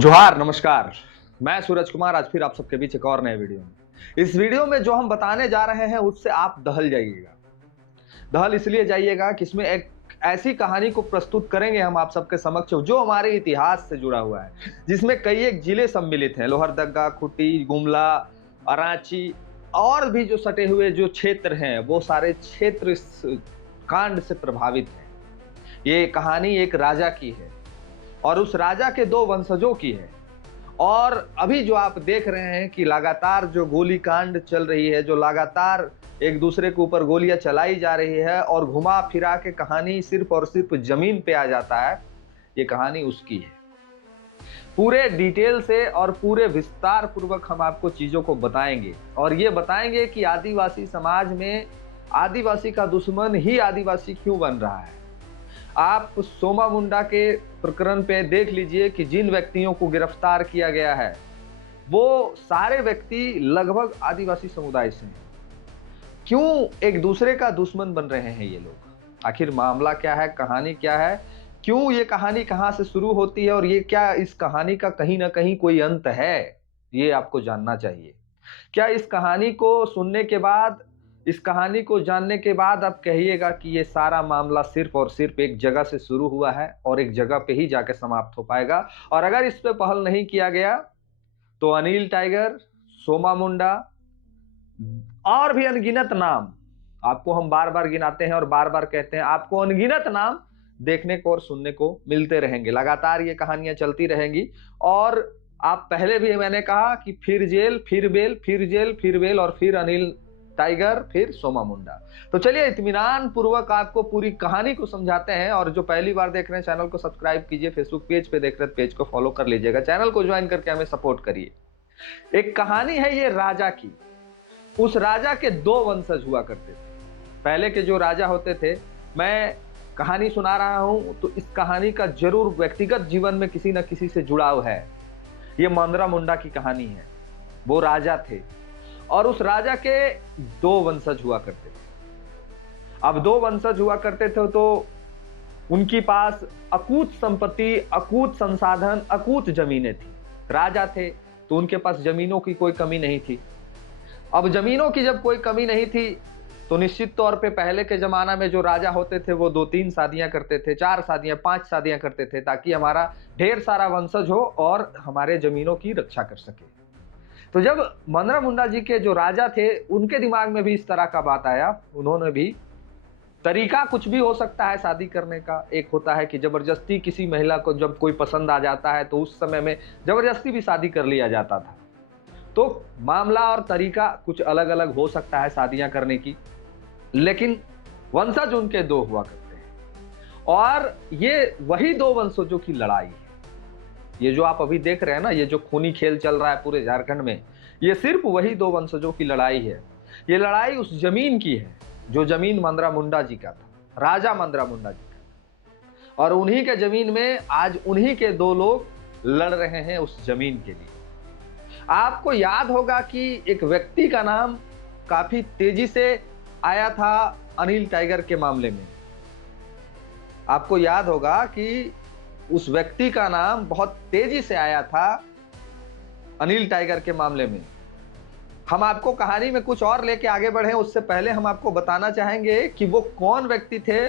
जोहार नमस्कार। मैं सूरज कुमार आज फिर आप सबके बीच एक और नए वीडियो में। इस वीडियो में जो हम बताने जा रहे हैं उससे आप दहल जाइएगा। दहल इसलिए जाइएगा कि इसमें एक ऐसी कहानी को प्रस्तुत करेंगे हम आप सबके समक्ष जो हमारे इतिहास से जुड़ा हुआ है, जिसमें कई एक जिले सम्मिलित हैं। लोहरदगा, खूंटी, गुमला, अरांची और भी जो सटे हुए जो क्षेत्र हैं वो सारे क्षेत्र इस कांड से प्रभावित हैं। ये कहानी एक राजा की है और उस राजा के दो वंशजों की है। और अभी जो आप देख रहे हैं कि लगातार जो गोली कांड चल रही है, जो लगातार एक दूसरे के ऊपर गोलियां चलाई जा रही है और घुमा फिरा के कहानी सिर्फ और सिर्फ जमीन पे आ जाता है, ये कहानी उसकी है। पूरे डिटेल से और पूरे विस्तार पूर्वक हम आपको चीजों को बताएंगे और ये बताएंगे कि आदिवासी समाज में आदिवासी का दुश्मन ही आदिवासी क्यों बन रहा है। आप सोमा मुंडा के प्रकरण पे देख लीजिए कि जिन व्यक्तियों को गिरफ्तार किया गया है वो सारे व्यक्ति लगभग आदिवासी समुदाय से हैं। क्यों एक दूसरे का दुश्मन बन रहे हैं ये लोग? आखिर मामला क्या है, कहानी क्या है, क्यों ये कहानी कहां से शुरू होती है और ये क्या इस कहानी का कहीं ना कहीं कोई अंत है, ये आपको जानना चाहिए। क्या इस कहानी को सुनने के बाद, इस कहानी को जानने के बाद आप कहिएगा कि ये सारा मामला सिर्फ और सिर्फ एक जगह से शुरू हुआ है और एक जगह पे ही जाके समाप्त हो पाएगा? और अगर इस पे पहल नहीं किया गया तो अनिल टाइगर, सोमा मुंडा और भी अनगिनत नाम आपको हम बार बार गिनाते हैं और बार बार कहते हैं, आपको अनगिनत नाम देखने को और सुनने को मिलते रहेंगे। लगातार ये कहानियां चलती रहेंगी और आप पहले भी मैंने कहा कि फिर जेल, फिर बेल, फिर जेल, फिर बेल और फिर अनिल टाइगर, फिर सोमा मुंडा। तो चलिए इत्मीनान पूर्वक आपको पूरी कहानी को समझाते हैं। और जो पहली बार देख रहे हैं चैनल को सब्सक्राइब कीजिए, फेसबुक पेज पे देख रहे हैं पेज को फॉलो कर लीजिएगा, चैनल को ज्वाइन करके हमें सपोर्ट करिए। एक कहानी है ये राजा की। उस राजा के दो वंशज हुआ करते थे। पहले के जो राजा होते थे, मैं कहानी सुना रहा हूं तो इस कहानी का जरूर व्यक्तिगत जीवन में किसी न किसी से जुड़ाव है। ये मंदरा मुंडा की कहानी है। वो राजा थे और उस राजा के दो वंशज हुआ करते थे। अब दो वंशज हुआ करते थे तो उनके पास अकूत संपत्ति, अकूत संसाधन, अकूत जमीनें थी। राजा थे तो उनके पास जमीनों की कोई कमी नहीं थी। अब जमीनों की जब कोई कमी नहीं थी तो निश्चित तौर पे पहले के जमाना में जो राजा होते थे वो 2-3 शादियां करते थे, 4 शादियां, 5 शादियां करते थे, ताकि हमारा ढेर सारा वंशज हो और हमारे जमीनों की रक्षा कर सके। तो जब मंदरा मुंडा जी के जो राजा थे उनके दिमाग में भी इस तरह का बात आया। उन्होंने भी, तरीका कुछ भी हो सकता है शादी करने का। एक होता है कि जबरदस्ती किसी महिला को जब कोई पसंद आ जाता है तो उस समय में जबरदस्ती भी शादी कर लिया जाता था। तो मामला और तरीका कुछ अलग अलग हो सकता है शादियां करने की, लेकिन वंशज उनके दो हुआ करते हैं। और ये वही दो वंशजों की लड़ाई है। ये जो आप अभी देख रहे हैं ना, ये जो खूनी खेल चल रहा है पूरे झारखंड में, ये सिर्फ वही दो वंशजों की लड़ाई है। ये लड़ाई उस जमीन की है जो जमीन मंदरा मुंडा जी का था, राजा मंदरा मुंडा जी का। और उन्हीं के जमीन में आज उन्हीं के दो लोग लड़ रहे हैं उस जमीन के लिए। आपको याद होगा कि एक व्यक्ति का नाम काफी तेजी से आया था अनिल टाइगर के मामले में। आपको याद होगा कि उस व्यक्ति का नाम बहुत तेजी से आया था अनिल टाइगर के मामले में। हम आपको कहानी में कुछ और लेके आगे बढ़े उससे पहले हम आपको बताना चाहेंगे कि वो कौन व्यक्ति थे।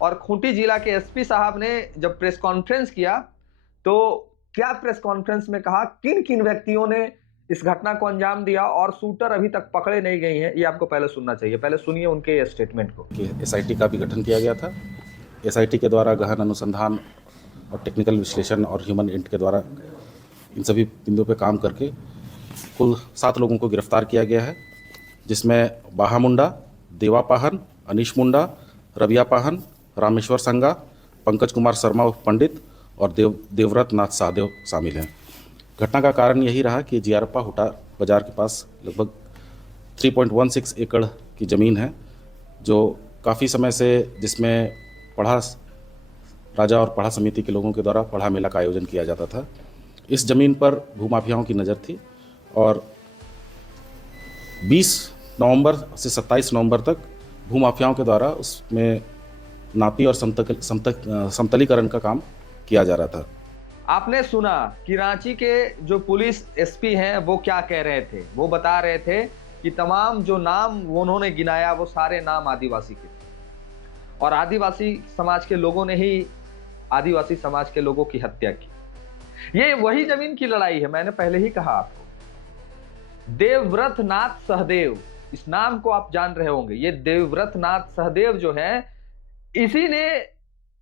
और खूंटी जिला के एसपी साहब ने जब प्रेस कॉन्फ्रेंस किया तो क्या प्रेस कॉन्फ्रेंस में कहा, किन किन व्यक्तियों ने इस घटना को अंजाम दिया और शूटर अभी तक पकड़े नहीं गए हैं, ये आपको पहले सुनना चाहिए। पहले सुनिए उनके स्टेटमेंट को। एसआईटी का भी गठन किया गया था। एसआईटी के द्वारा गहन अनुसंधान और टेक्निकल विश्लेषण और ह्यूमन इंट के द्वारा इन सभी बिंदुओं पर काम करके कुल 7 लोगों को गिरफ्तार किया गया है, जिसमें बाहा मुंडा, देवा पाहन, अनीश मुंडा, रविया पाहन, रामेश्वर संगा, पंकज कुमार शर्मा उर्फ पंडित और देवव्रत नाथ साहदेव शामिल हैं। घटना का कारण यही रहा कि जियारप्पा हुटा बाजार के पास लगभग 3.16 एकड़ की ज़मीन है, जो काफ़ी समय से, जिसमें पढ़ा राजा और पढ़ा समिति के लोगों के द्वारा पढ़ा मेला का आयोजन किया जाता था। इस ज़मीन पर भूमाफियाओं की नज़र थी और 20 नवंबर से 27 नवंबर तक भूमाफियाओं के द्वारा उसमें नापी और समतलीकरण का काम किया जा रहा था। आपने सुना कि रांची के जो पुलिस एसपी हैं वो क्या कह रहे थे। वो बता रहे थे कि तमाम जो नाम वो उन्होंने गिनाया वो सारे नाम आदिवासी के थे और आदिवासी समाज के लोगों ने ही आदिवासी समाज के लोगों की हत्या की। ये वही जमीन की लड़ाई है, मैंने पहले ही कहा आपको। देवव्रत नाथ सहदेव, इस नाम को आप जान रहे होंगे। ये देवव्रत नाथ सहदेव जो है, इसी ने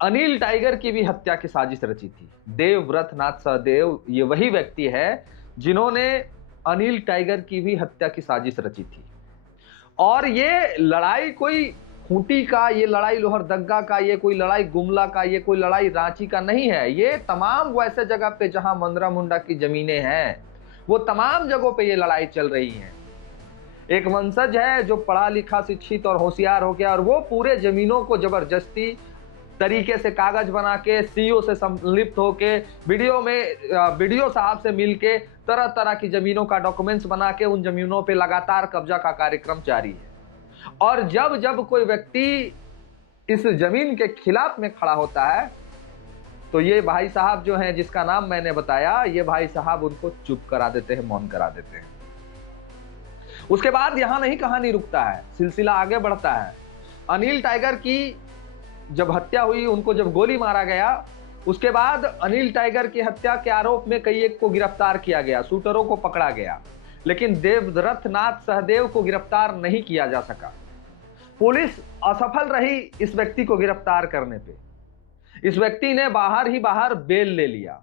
अनिल टाइगर की भी हत्या की साजिश रची थी। देवव्रत नाथ सहदेव ये वही व्यक्ति है जिन्होंने अनिल टाइगर की भी हत्या की साजिश रची थी। और ये लड़ाई कोई खूंटी का, ये लड़ाई लोहरदग्गा का, ये कोई लड़ाई गुमला का, ये कोई लड़ाई रांची का नहीं है। ये तमाम वैसे जगह पे जहां मंदरा मुंडा की जमीनें हैं, वो तमाम जगहों पे ये लड़ाई चल रही है। एक वंशज है जो पढ़ा लिखा, शिक्षित और होशियार हो गया और वो पूरे जमीनों को जबरदस्ती तरीके से कागज बना के, सीईओ से संलिप्त होके, वीडियो साहब से मिलके तरह तरह की जमीनों का डॉक्यूमेंट्स बना के उन जमीनों पे लगातार कब्जा का कार्यक्रम जारी है। और जब जब कोई व्यक्ति इस जमीन के खिलाफ में खड़ा होता है तो ये भाई साहब जो हैं, जिसका नाम मैंने बताया, ये भाई साहब उनको चुप करा देते हैं, मौन करा देते हैं। उसके बाद यहां नहीं कहानी रुकता है, सिलसिला आगे बढ़ता है। अनिल टाइगर की जब हत्या हुई, उनको जब गोली मारा गया, उसके बाद अनिल टाइगर की हत्या के आरोप में कई एक को गिरफ्तार किया गया, शूटरों को पकड़ा गया, लेकिन देवव्रत नाथ सहदेव को गिरफ्तार नहीं किया जा सका। पुलिस असफल रही इस व्यक्ति को गिरफ्तार करने पे। इस व्यक्ति ने बाहर ही बाहर बेल ले लिया।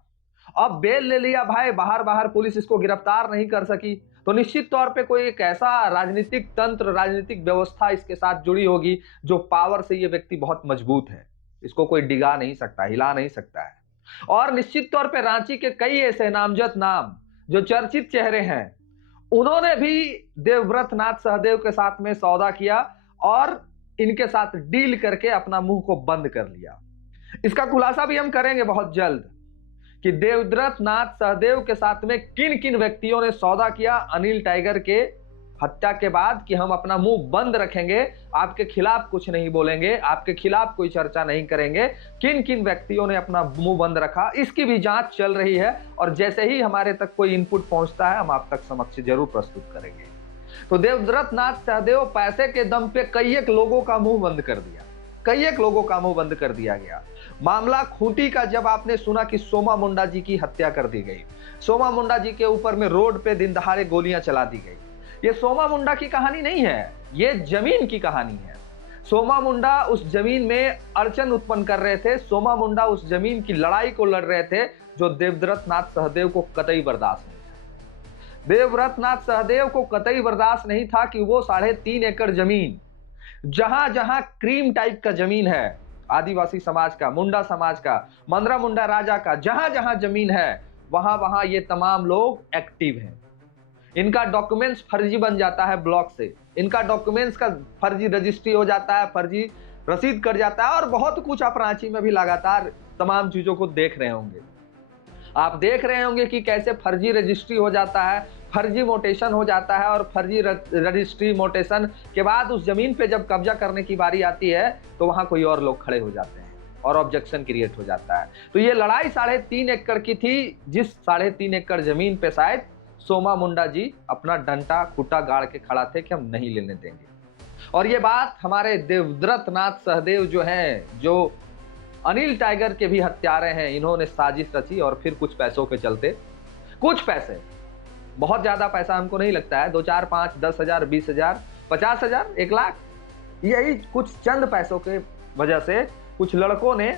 अब बेल ले लिया भाई, बाहर बाहर पुलिस इसको गिरफ्तार नहीं कर सकी, तो निश्चित तौर पे कोई एक ऐसा राजनीतिक तंत्र, राजनीतिक व्यवस्था इसके साथ जुड़ी होगी जो पावर से ये व्यक्ति बहुत मजबूत है, इसको कोई डिगा नहीं सकता, हिला नहीं सकता है। और निश्चित तौर पे रांची के कई ऐसे नामजद नाम जो चर्चित चेहरे हैं, उन्होंने भी देवव्रत नाथ सहदेव के साथ में सौदा किया और इनके साथ डील करके अपना मुंह को बंद कर लिया। इसका खुलासा भी हम करेंगे बहुत जल्द कि देवव्रत नाथ सहदेव के साथ में किन किन व्यक्तियों ने सौदा किया अनिल टाइगर के हत्या के बाद, कि हम अपना मुंह बंद रखेंगे, आपके खिलाफ कुछ नहीं बोलेंगे, आपके खिलाफ कोई चर्चा नहीं करेंगे। किन किन व्यक्तियों ने अपना मुंह बंद रखा, इसकी भी जांच चल रही है और जैसे ही हमारे तक कोई इनपुट पहुंचता है हम आप तक समक्ष जरूर प्रस्तुत करेंगे। तो देवव्रत नाथ सहदेव पैसे के दम पे कई एक लोगों का मुंह बंद कर दिया, कई एक लोगों का मुंह बंद कर दिया गया। मामला खूंटी का जब आपने सुना कि सोमा मुंडा जी की हत्या कर दी गई, सोमा मुंडा जी के ऊपर में रोड पे दिन दहाड़े गोलियां चला दी गई, ये सोमा मुंडा की कहानी नहीं है, ये जमीन की कहानी है। सोमा मुंडा उस जमीन में अड़चन उत्पन्न कर रहे थे, सोमा मुंडा उस जमीन की लड़ाई को लड़ रहे थे जो देवव्रत नाथ सहदेव को कतई बर्दाश्त नहीं था। देवव्रत नाथ सहदेव को कतई बर्दाश्त नहीं था कि वो 3.5 एकड़ जमीन, जहां जहां क्रीम टाइप का जमीन है, आदिवासी समाज का, मुंडा समाज का, मंदरा मुंडा राजा का, जहां जहां जमीन है वहां वहां ये तमाम लोग एक्टिव हैं। इनका डॉक्यूमेंट्स फर्जी बन जाता है ब्लॉक से, इनका डॉक्यूमेंट्स का फर्जी रजिस्ट्री हो जाता है, फर्जी रसीद कट जाता है और बहुत कुछ आप रांची में भी लगातार तमाम चीजों को देख रहे होंगे। आप देख रहे होंगे कि कैसे फर्जी रजिस्ट्री हो जाता है, फर्जी मोटेशन हो जाता है और फर्जी रजिस्ट्री मोटेशन के बाद उस जमीन पे जब कब्जा करने की बारी आती है तो वहां कोई और लोग खड़े हो जाते हैं और ऑब्जेक्शन क्रिएट हो जाता है। तो ये लड़ाई 3.5 एकड़ की थी, जिस 3.5 एकड़ जमीन पे शायद सोमा मुंडा जी अपना डंटा खूटा गाड़ के खड़ा थे कि हम नहीं लेने देंगे। और ये बात हमारे देवव्रत नाथ सहदेव जो हैं, जो अनिल टाइगर के भी हत्यारे हैं, इन्होंने साजिश रची और फिर कुछ पैसों के चलते, कुछ पैसे, बहुत ज्यादा पैसा हमको नहीं लगता है, 2, 4, 5, 10,000, 20,000, 50,000, 1 लाख, यही कुछ चंद पैसों के वजह से कुछ लड़कों ने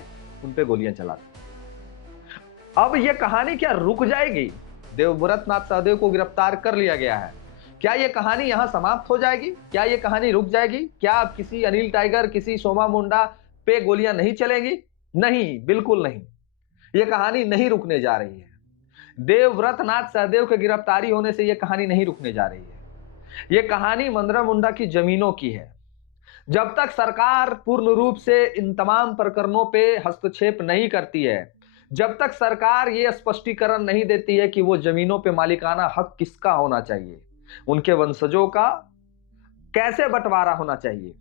उन पे गोलियां चला दी। अब ये कहानी क्या रुक जाएगी? देवव्रत नाथ सहदेव को गिरफ्तार कर लिया गया है, क्या ये कहानी यहां समाप्त हो जाएगी? क्या ये कहानी रुक जाएगी? क्या अब किसी अनिल टाइगर, किसी सोमा मुंडा पे गोलियां नहीं चलेंगी? नहीं, बिल्कुल नहीं, ये कहानी नहीं रुकने जा रही है। देवव्रत नाथ सहदेव के गिरफ्तारी होने से यह कहानी नहीं रुकने जा रही है। यह कहानी मंदरा मुंडा की जमीनों की है। जब तक सरकार पूर्ण रूप से इन तमाम प्रकरणों पे हस्तक्षेप नहीं करती है, जब तक सरकार ये स्पष्टीकरण नहीं देती है कि वो जमीनों पे मालिकाना हक किसका होना चाहिए, उनके वंशजों का कैसे बंटवारा होना चाहिए,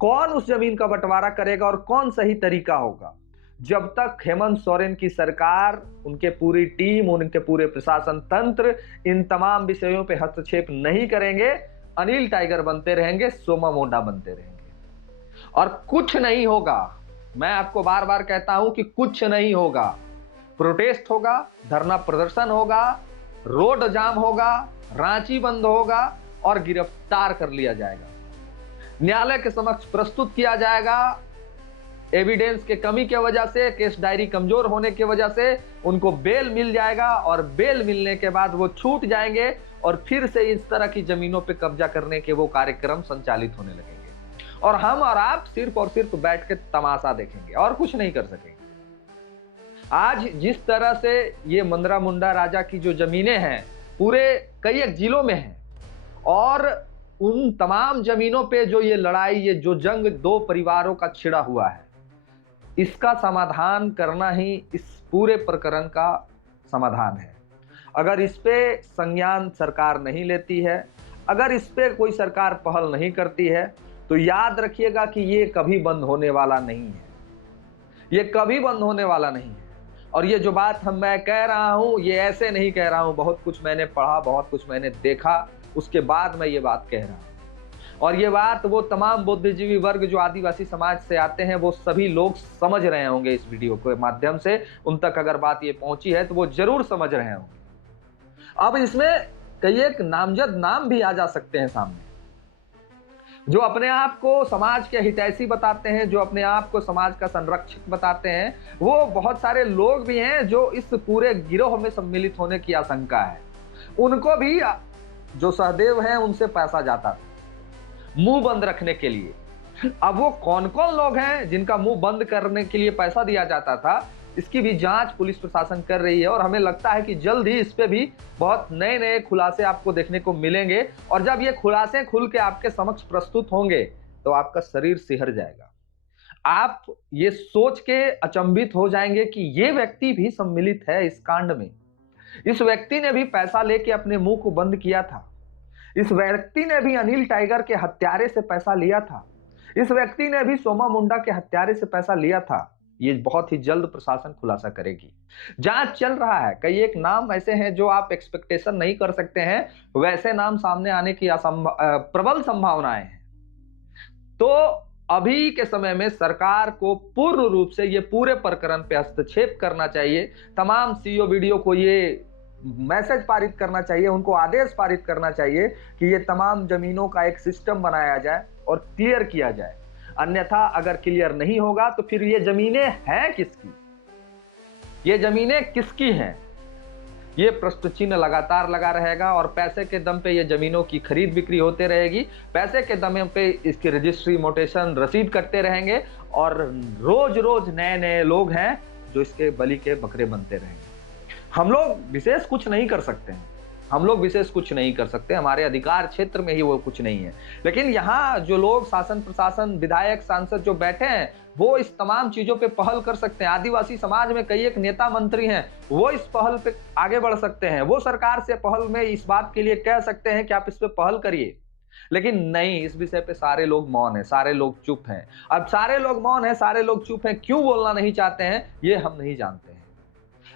कौन उस जमीन का बंटवारा करेगा और कौन सही तरीका होगा, जब तक हेमंत सोरेन की सरकार, उनके पूरी टीम, उनके पूरे प्रशासन तंत्र इन तमाम विषयों पे हस्तक्षेप नहीं करेंगे, अनिल टाइगर बनते रहेंगे, सोमा मोंडा बनते रहेंगे और कुछ नहीं होगा। मैं आपको बार बार कहता हूं कि कुछ नहीं होगा। प्रोटेस्ट होगा, धरना प्रदर्शन होगा, रोड जाम होगा, रांची बंद होगा और गिरफ्तार कर लिया जाएगा, न्यायालय के समक्ष प्रस्तुत किया जाएगा। एविडेंस के कमी के वजह से, केस डायरी कमजोर होने की वजह से उनको बेल मिल जाएगा और बेल मिलने के बाद वो छूट जाएंगे और फिर से इस तरह की जमीनों पे कब्जा करने के वो कार्यक्रम संचालित होने लगेंगे और हम और आप सिर्फ और सिर्फ बैठ के तमाशा देखेंगे और कुछ नहीं कर सकेंगे। आज जिस तरह से ये मंदरा मुंडा राजा की जो जमीनें हैं पूरे कई एक जिलों में हैं और उन तमाम जमीनों पे जो ये लड़ाई, ये जो जंग दो परिवारों का छिड़ा हुआ है, इसका समाधान करना ही इस पूरे प्रकरण का समाधान है। अगर इस पे संज्ञान सरकार नहीं लेती है, अगर इस पे कोई सरकार पहल नहीं करती है, तो याद रखिएगा कि ये कभी बंद होने वाला नहीं है, ये कभी बंद होने वाला नहीं है। और ये जो बात मैं कह रहा हूं, ये ऐसे नहीं कह रहा हूं, बहुत कुछ मैंने पढ़ा, बहुत कुछ मैंने देखा, उसके बाद मैं ये बात कह रहा हूं। और ये बात वो तमाम बुद्धिजीवी वर्ग जो आदिवासी समाज से आते हैं वो सभी लोग समझ रहे होंगे। इस वीडियो के माध्यम से उन तक अगर बात ये पहुंची है तो वो जरूर समझ रहे होंगे। अब इसमें कई एक नामजद नाम भी आ जा सकते हैं सामने, जो अपने आप को समाज के हितैषी बताते हैं, जो अपने आप को समाज का संरक्षक बताते हैं। वो बहुत सारे लोग भी हैं जो इस पूरे गिरोह में सम्मिलित होने की आशंका है। उनको भी जो सहदेव हैं उनसे पैसा जाता था मुंह बंद रखने के लिए। अब वो कौन कौन लोग हैं जिनका मुंह बंद करने के लिए पैसा दिया जाता था, इसकी भी जांच पुलिस प्रशासन कर रही है और हमें लगता है कि जल्द ही इस पे भी बहुत नए नए खुलासे आपको देखने को मिलेंगे। और जब ये खुलासे खुल के आपके समक्ष प्रस्तुत होंगे तो आपका शरीर सिहर जाएगा। आप ये सोच के अचंभित हो जाएंगे कि ये व्यक्ति भी सम्मिलित है इस कांड में। इस व्यक्ति ने भी पैसा लेके अपने मुंह को बंद किया था। इस व्यक्ति ने भी अनिल टाइगर के हत्यारे से पैसा लिया था। इस व्यक्ति ने भी सोमा मुंडा के हत्यारे से पैसा लिया था। ये बहुत ही जल्द प्रशासन खुलासा करेगी। जांच चल रहा है। कई एक नाम ऐसे हैं जो आप एक्सपेक्टेशन नहीं कर सकते हैं, वैसे नाम सामने आने की प्रबल संभावनाएं हैं। तो अभी के समय में सरकार को पूर्ण रूप से ये पूरे प्रकरण पे हस्तक्षेप करना चाहिए। तमाम सीओ वीडियो को ये मैसेज पारित करना चाहिए, उनको आदेश पारित करना चाहिए कि ये तमाम जमीनों का एक सिस्टम बनाया जाए और क्लियर किया जाए। अन्यथा अगर क्लियर नहीं होगा तो फिर ये जमीनें हैं किसकी, ये जमीनें किसकी हैं, ये प्रश्न चिन्ह लगातार लगा रहेगा। और पैसे के दम पे ये जमीनों की खरीद बिक्री होते रहेगी, पैसे के दम पे इसकी रजिस्ट्री मोटेशन रसीद कटते रहेंगे और रोज रोज नए नए लोग हैं जो इसके बलि के बकरे बनते रहेंगे। हम लोग विशेष कुछ नहीं कर सकते हैं, हम लोग विशेष कुछ नहीं कर सकते, हमारे अधिकार क्षेत्र में ही वो कुछ नहीं है। लेकिन यहाँ जो लोग शासन प्रशासन विधायक सांसद जो बैठे हैं वो इस तमाम चीजों पे पहल कर सकते हैं। आदिवासी समाज में कई एक नेता मंत्री हैं, वो इस पहल पे आगे बढ़ सकते हैं। वो सरकार से पहल में इस बात के लिए कह सकते हैं कि आप इस पे पहल करिए। लेकिन नहीं, इस विषय पे सारे लोग मौन हैं, सारे लोग चुप हैं। अब सारे लोग मौन हैं, सारे लोग चुप हैं, क्यों बोलना नहीं चाहते हैं ये हम नहीं जानते हैं।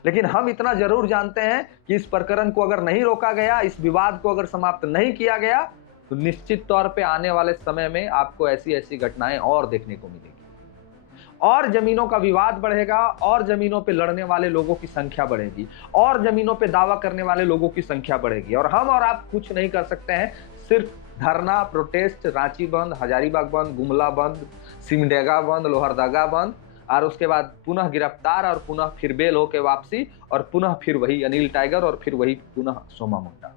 लेकिन हम इतना जरूर जानते हैं कि इस प्रकरण को अगर नहीं रोका गया, इस विवाद को अगर समाप्त नहीं किया गया, तो निश्चित तौर पे आने वाले समय में आपको ऐसी ऐसी घटनाएं और देखने को मिलेगी और जमीनों का विवाद बढ़ेगा और जमीनों पे लड़ने वाले लोगों की संख्या बढ़ेगी और जमीनों पे दावा करने वाले लोगों की संख्या बढ़ेगी। और हम और आप कुछ नहीं कर सकते हैं, सिर्फ धरना, प्रोटेस्ट, रांची बंद, हजारीबाग बंद, गुमला बंद, सिमडेगा बंद, लोहरदगा बंद और उसके बाद पुनः गिरफ्तार और पुनः फिर बेल होके वापसी और पुनः फिर वही अनिल टाइगर और फिर वही पुनः सोमा मुंडा।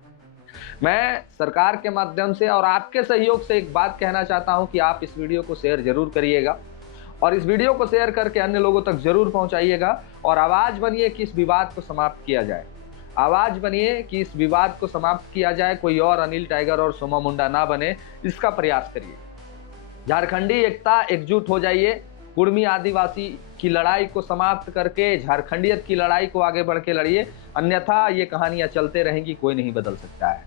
मैं सरकार के माध्यम से और आपके सहयोग से एक बात कहना चाहता हूं कि आप इस वीडियो को शेयर जरूर करिएगा और इस वीडियो को शेयर करके अन्य लोगों तक जरूर पहुंचाइएगा और आवाज बनिए कि इस विवाद को समाप्त किया जाए। आवाज बनिए कि इस विवाद को समाप्त किया जाए, कोई और अनिल टाइगर और सोमा मुंडा ना बने, इसका प्रयास करिए। झारखंडी एकता, एकजुट हो जाइए। कुर्मी आदिवासी की लड़ाई को समाप्त करके झारखंडियत की लड़ाई को आगे बढ़ के लड़िए, अन्यथा ये कहानियां चलते रहेंगी, कोई नहीं बदल सकता है।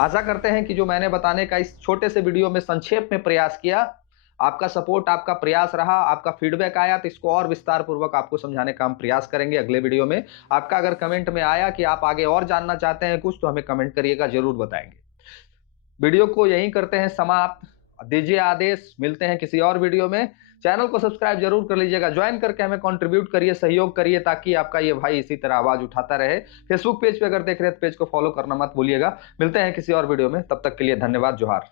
आशा करते हैं कि जो मैंने बताने का इस छोटे से वीडियो में संक्षेप में प्रयास किया आपका सपोर्ट, आपका प्रयास रहा, आपका फीडबैक आया तो इसको और विस्तार पूर्वक आपको समझाने का हम प्रयास करेंगे अगले वीडियो में। आपका अगर कमेंट में आया कि आप आगे और जानना चाहते हैं कुछ, तो हमें कमेंट करिएगा, जरूर बताएंगे। वीडियो को यहीं करते हैं समाप्त, दीजिए आदेश, मिलते हैं किसी और वीडियो में। चैनल को सब्सक्राइब जरूर कर लीजिएगा, ज्वाइन करके हमें कंट्रीब्यूट करिए, सहयोग करिए, ताकि आपका ये भाई इसी तरह आवाज उठाता रहे। फेसबुक पेज पे अगर देख रहे हैं तो पेज को फॉलो करना मत भूलिएगा। मिलते हैं किसी और वीडियो में, तब तक के लिए धन्यवाद, जोहार।